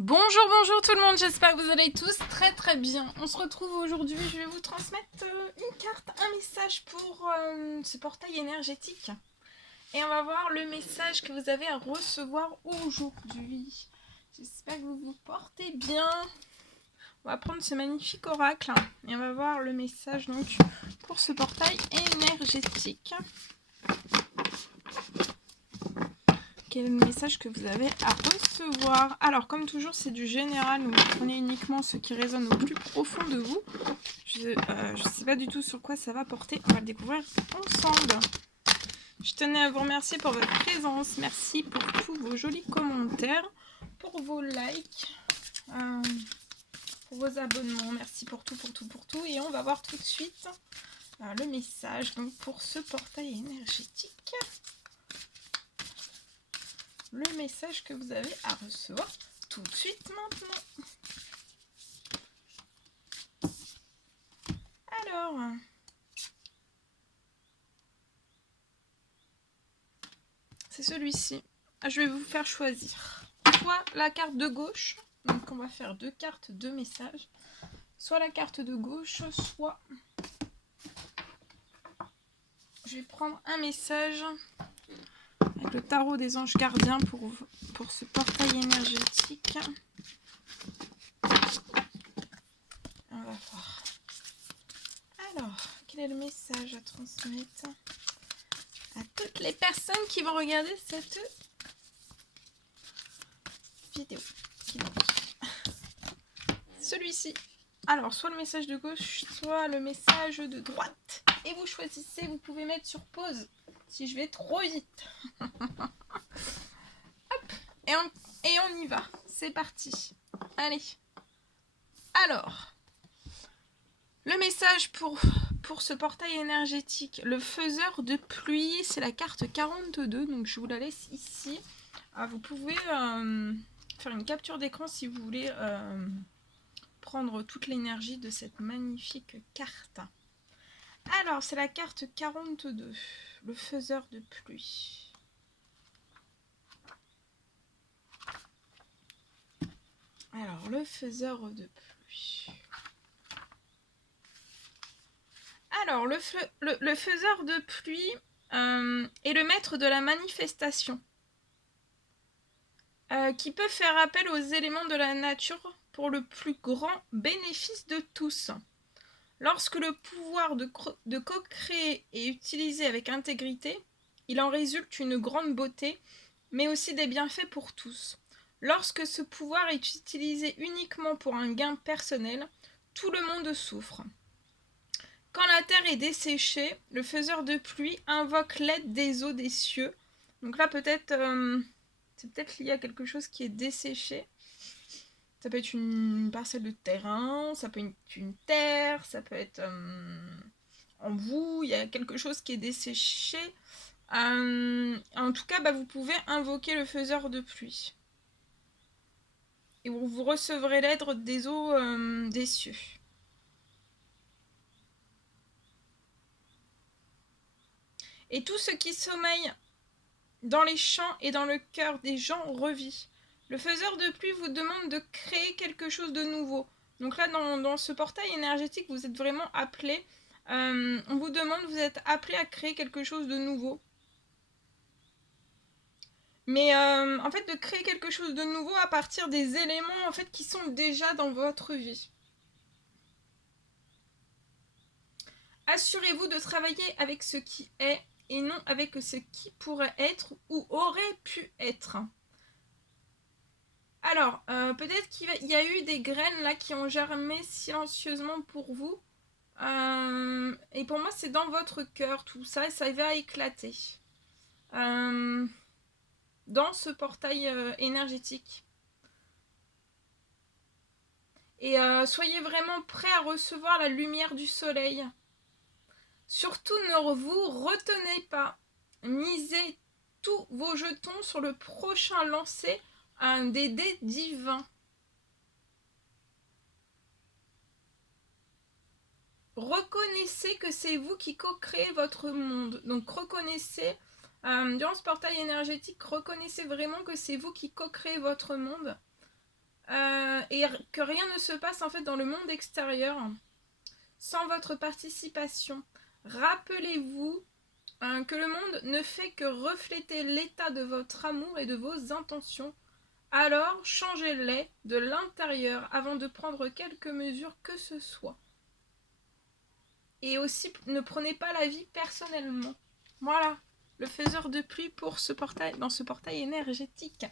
Bonjour, bonjour tout le monde, j'espère que vous allez tous très très bien. On se retrouve aujourd'hui, je vais vous transmettre une carte, un message pour ce portail énergétique. Et on va voir le message que vous avez à recevoir aujourd'hui. J'espère que vous vous portez bien. On va prendre ce magnifique oracle et on va voir le message donc pour ce portail énergétique. Quel est le message que vous avez à recevoir? Alors, comme toujours, c'est du général, donc vous prenez uniquement ce qui résonne au plus profond de vous. Je ne sais pas du tout sur quoi ça va porter, on va le découvrir ensemble. Je tenais à vous remercier pour votre présence, merci pour tous vos jolis commentaires, pour vos likes, pour vos abonnements, merci pour tout, pour tout, pour tout. Et on va voir tout de suite le message donc, pour ce portail énergétique. Le message que vous avez à recevoir tout de suite maintenant. Alors, c'est celui-ci. Je vais vous faire choisir soit la carte de gauche, donc on va faire deux cartes, deux messages, soit la carte de gauche, soit je vais prendre un message avec le tarot des anges gardiens pour ce portail énergétique. On va voir. Alors, quel est le message à transmettre à toutes les personnes qui vont regarder cette vidéo? Celui-ci. Alors, soit le message de gauche, soit le message de droite. Et vous choisissez, vous pouvez mettre sur pause si je vais trop vite. Hop, et on y va. C'est parti. Allez. Alors, le message pour ce portail énergétique, le faiseur de pluie, c'est la carte 42, donc je vous la laisse ici. Vous pouvez faire une capture d'écran si vous voulez prendre toute l'énergie de cette magnifique carte. Alors, c'est la carte 42, le faiseur de pluie. Alors, le faiseur de pluie. Alors, le faiseur de pluie est le maître de la manifestation, qui peut faire appel aux éléments de la nature pour le plus grand bénéfice de tous. Lorsque le pouvoir de co-créer est utilisé avec intégrité, il en résulte une grande beauté, mais aussi des bienfaits pour tous. Lorsque ce pouvoir est utilisé uniquement pour un gain personnel, tout le monde souffre. Quand la terre est desséchée, le faiseur de pluie invoque l'aide des eaux des cieux. Donc là, peut-être, c'est peut-être lié à quelque chose qui est desséché. Ça peut être une parcelle de terrain, ça peut être une terre, ça peut être en vous, il y a quelque chose qui est desséché. En tout cas, vous pouvez invoquer le faiseur de pluie. Et vous recevrez l'aide des eaux des cieux. Et tout ce qui sommeille dans les champs et dans le cœur des gens revit. Le faiseur de pluie vous demande de créer quelque chose de nouveau. Donc là, dans ce portail énergétique, vous êtes vraiment appelé. On vous demande, vous êtes appelé à créer quelque chose de nouveau. Mais en fait, de créer quelque chose de nouveau à partir des éléments en fait qui sont déjà dans votre vie. Assurez-vous de travailler avec ce qui est et non avec ce qui pourrait être ou aurait pu être. Alors, peut-être qu'il y a eu des graines là qui ont germé silencieusement pour vous. Et pour moi, c'est dans votre cœur tout ça et ça va éclater. Dans ce portail énergétique. Et soyez vraiment prêts à recevoir la lumière du soleil. Surtout, ne vous retenez pas. Misez tous vos jetons sur le prochain lancer des dés divins. Reconnaissez que c'est vous qui co-créez votre monde. Donc reconnaissez, durant ce portail énergétique, reconnaissez vraiment que c'est vous qui co-créez votre monde. et que rien ne se passe en fait dans le monde extérieur sans votre participation. Rappelez-vous que le monde ne fait que refléter l'état de votre amour et de vos intentions. Alors, changez-les de l'intérieur avant de prendre quelque mesure que ce soit. Et aussi, ne prenez pas la vie personnellement. Voilà, le faiseur de pluie pour ce portail, dans ce portail énergétique.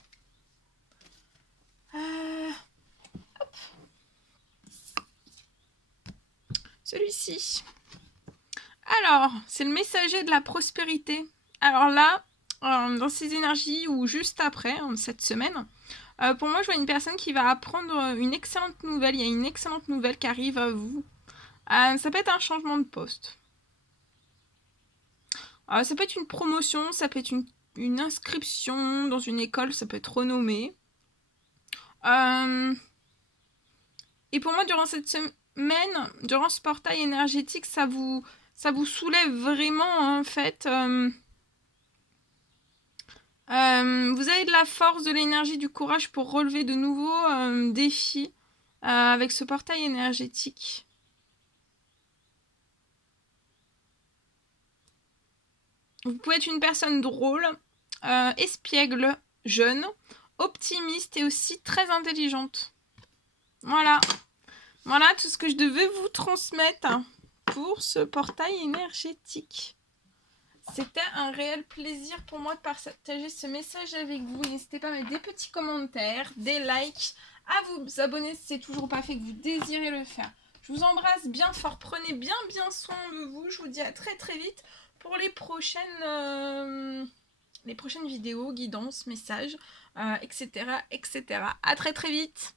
Celui-ci. Alors, c'est le messager de la prospérité. Alors là, dans ces énergies ou juste après, cette semaine, pour moi, je vois une personne qui va apprendre une excellente nouvelle. Il y a une excellente nouvelle qui arrive à vous. Ça peut être un changement de poste. Ça peut être une promotion, ça peut être une inscription dans une école, ça peut être renommé. Et pour moi, durant cette semaine, durant ce portail énergétique, ça vous soulève vraiment, en fait. Vous avez de la force, de l'énergie, du courage pour relever de nouveaux défis avec ce portail énergétique. Vous pouvez être une personne drôle, espiègle, jeune, optimiste et aussi très intelligente. Voilà. Voilà tout ce que je devais vous transmettre pour ce portail énergétique. C'était un réel plaisir pour moi de partager ce message avec vous. N'hésitez pas à mettre des petits commentaires, des likes, à vous abonner si c'est toujours pas fait, que vous désirez le faire. Je vous embrasse bien fort. Prenez bien soin de vous. Je vous dis à très vite pour les prochaines vidéos, guidances, messages, etc. À très vite.